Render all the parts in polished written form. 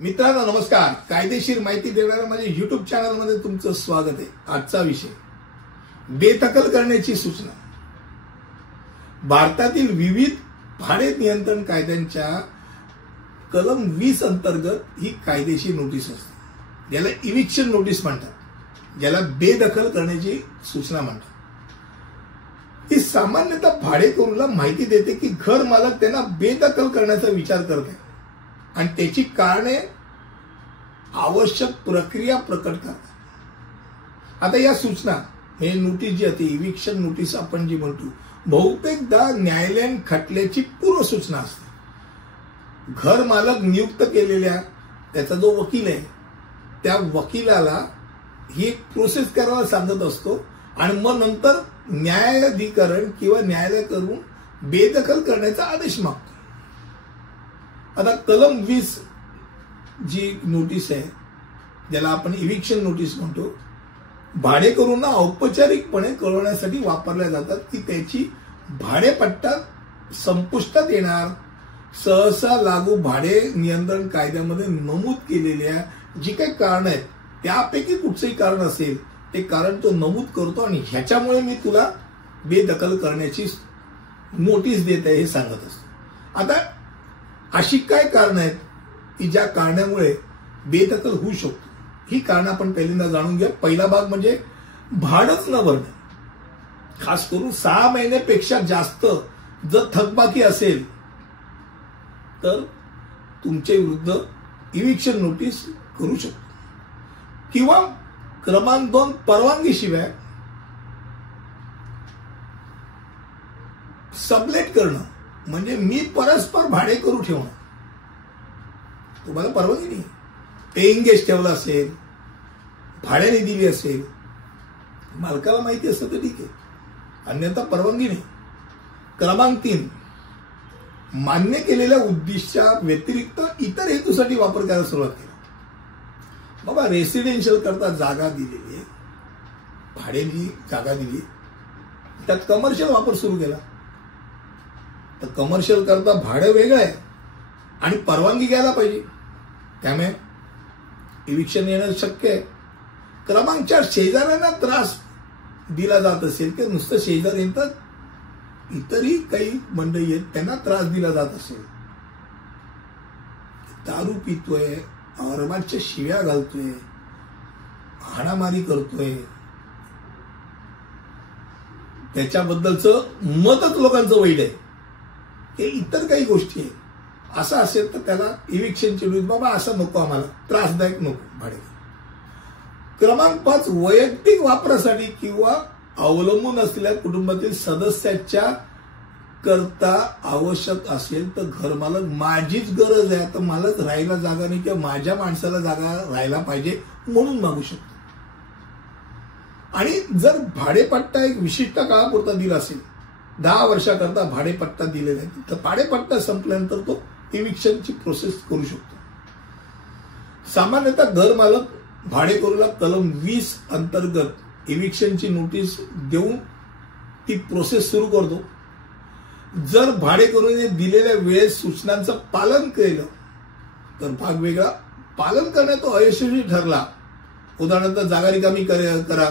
मित्रांनो नमस्कार. कायदेशीर माहिती देणाऱ्या माझ्या युट्यूब चॅनलमध्ये तुमचं स्वागत आहे. आजचा विषय बेदखल करण्याची सूचना. भारतातील विविध भाडे नियंत्रण कायद्यांच्या कलम 20 अंतर्गत ही कायदेशीर नोटीस असते, ज्याला इविक्शन नोटीस म्हणतात, ज्याला बेदखल करण्याची सूचना म्हणतात. ही सामान्यतः भाडेकरूला माहिती देते की घर मालक त्यांना बेदखल करण्याचा विचार करत आहे आणि त्याची कारणे आवश्यक प्रक्रिया प्रकट करतात. आता या सूचना हे नोटीस जी असते, इविक्शन नोटीस आपण जी म्हणतो, बहुतेकदा न्यायालयीन खटल्याची पूर्व सूचना असते. घर मालक नियुक्त केलेल्या त्याचा जो वकील आहे त्या वकिलाला ही प्रोसेस करायला सांगत असतो आणि मग नंतर न्यायाधिकरण किंवा न्यायालय करून बेदखल करण्याचा आदेश मागतो. आता कलम 20 जी नोटीस आहे, ज्याला आपण इविक्शन नोटीस म्हणतो, भाडेकरूंना औपचारिकपणे कळवण्यासाठी वापरल्या जातात की त्याची भाडेपट्टा संपुष्टात येणार. सहसा लागू भाडे नियंत्रण कायद्यामध्ये नमूद केलेल्या जी काही कारण आहेत त्यापैकी कुठचंही कारण असेल ते कारण तो नमूद करतो आणि ह्याच्यामुळे मी तुला बेदखल करण्याची नोटीस देत आहे हे सांगत असतो. आता अशी काय कारण आहेत की ज्या कारणामुळे बेदखल होऊ शकतो, ही कारण आपण पहिल्यांदा जाणून घ्या. पहिला भाग म्हणजे भाडंच न भरणे. खास करून 6 महिन्यापेक्षा जास्त जर थकबाकी असेल तर तुमच्या विरुद्ध इविक्शन नोटीस करू शकतो. किंवा क्रमांक 2, परवानगीशिवाय सबलेट करणं, म्हणजे मी परस्पर भाडे करू ठेवणं. तुम्हाला परवानगी नाही, पेईंग गेस्ट ठेवला असेल, भाड्याने दिली असेल, मालकाला माहिती असतं तर ठीक आहे, अन्यथा परवानगी नाही. क्रमांक 3, मान्य केलेल्या उद्दिष्टा व्यतिरिक्त इतर हेतूसाठी वापर करायला सुरुवात केला. बाबा रेसिडेन्शियल करता जागा दिलेली आहे, भाड्याने जागा दिली, त्यात कमर्शियल वापर सुरू केला तर कमर्शियल करता भाडं वेगळं आहे आणि परवानगी घ्यायला पाहिजे, त्यामुळे इविक्शन येणं शक्य आहे. क्रमांक 4, शेजाऱ्यांना त्रास दिला जात असेल की नुसतं शेजारी तर इतरही काही मंडळी आहेत त्यांना त्रास दिला जात असेल, दारू पितोय, औरंगाबादच्या शिव्या घालतोय, हाणामारी करतोय, त्याच्याबद्दलचं मतच लोकांचं वाईट आहे, हे इतर काही गोष्टी आहेत, असं असेल तर त्याला इविक्शनची नोटीस, बाबा असं नको, आम्हाला त्रासदायक नको भाडे. क्रमांक 5, वैयक्तिक वापरासाठी किंवा अवलंबून असलेल्या कुटुंबातील सदस्याच्या करता आवश्यक असेल तर घरमालक माझीच गरज आहे, तर मलाच राहायला जागा नाही किंवा माझ्या माणसाला जागा राहायला पाहिजे म्हणून मागू शकतो. आणि जर भाडेपट्टा एक विशिष्ट काळापुरता दिला असेल, 10 वर्षाकरता भाडेपट्टा दिलेला आहे, तर भाडेपट्टा संपल्यानंतर तो इविक्शनची प्रोसेस करू शकतो. सामान्यतः घर मालक भाडेकरूला कलम 20 अंतर्गत इविक्शनची नोटीस देऊन ती प्रोसेस सुरू करतो. जर भाडेकरूने दिलेल्या वेळेत सूचनांचं पालन केलं तर भाग वेगळा. पालन करण्यात तो अयशस्वी ठरला, उदाहरणार्थ जागा रिकामी करा,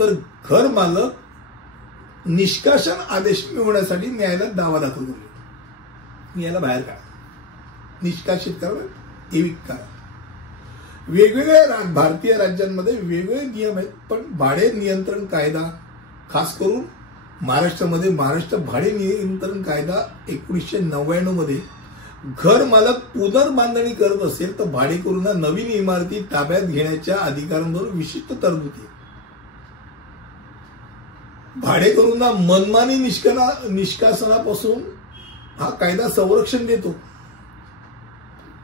तर घर मालक निष्कासन आदेश मिळवण्यासाठी न्यायालयात दावा दाखल करू, न्यायालय बाहेर काढा, निष्कासित करा, इविक्ट करा. वेगवेगळ्या भारतीय राज्यांमध्ये वेगवेगळे नियम आहेत, पण भाडे नियंत्रण कायदा, खास करून महाराष्ट्रामध्ये महाराष्ट्र भाडे नियंत्रण कायदा 1999 मध्ये घर मालक पुनर्बांधणी करत असेल तर भाडेकरूंना नवीन इमारती ताब्यात घेण्याच्या अधिकारांवर विशिष्ट तरतुदी आहे. भाडेकरूंना मनमानी निष्कासनापासून हा कायदा संरक्षण देतो.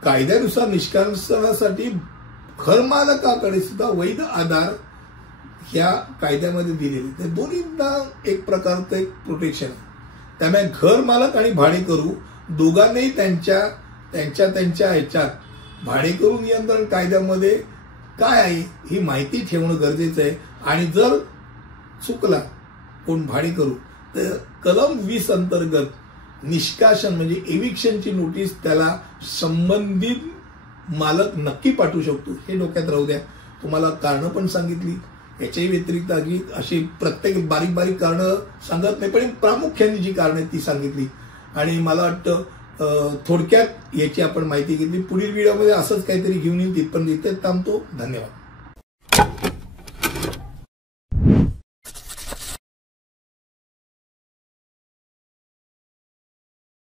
कायद्यानुसार निष्कासनासाठी घरमालकाकडे सुद्धा वैध आधार ह्या कायद्यामध्ये दिलेले, ते दोन्हींना एक प्रकारचं एक प्रोटेक्शन आहे. त्यामुळे घर मालक आणि भाडेकरू दोघांनाही त्यांच्या ह्याच्यात भाडेकरू नियंत्रण कायद्यामध्ये काय आहे ही माहिती ठेवणं गरजेचं आहे. आणि जर चुकला कोण भाडेकरू तर कलम 20 अंतर्गत निष्कासन म्हणजे एविक्शनची नोटीस त्याला संबंधित मालक नक्की पाठवू शकतो, हे डोक्यात राहू द्या. तुम्हाला कारणं पण सांगितली, याच्याही व्यतिरिक्त अशी प्रत्येक बारीक बारीक कारणं सांगत नाही, पण प्रामुख्याने जी कारणं आहेत ती सांगितली. आणि मला वाटतं थोडक्यात याची आपण माहिती घेतली. पुढील व्हिडिओमध्ये असंच काहीतरी घेऊन येईल. तिथपर्यंत इथे थांबतो. धन्यवाद.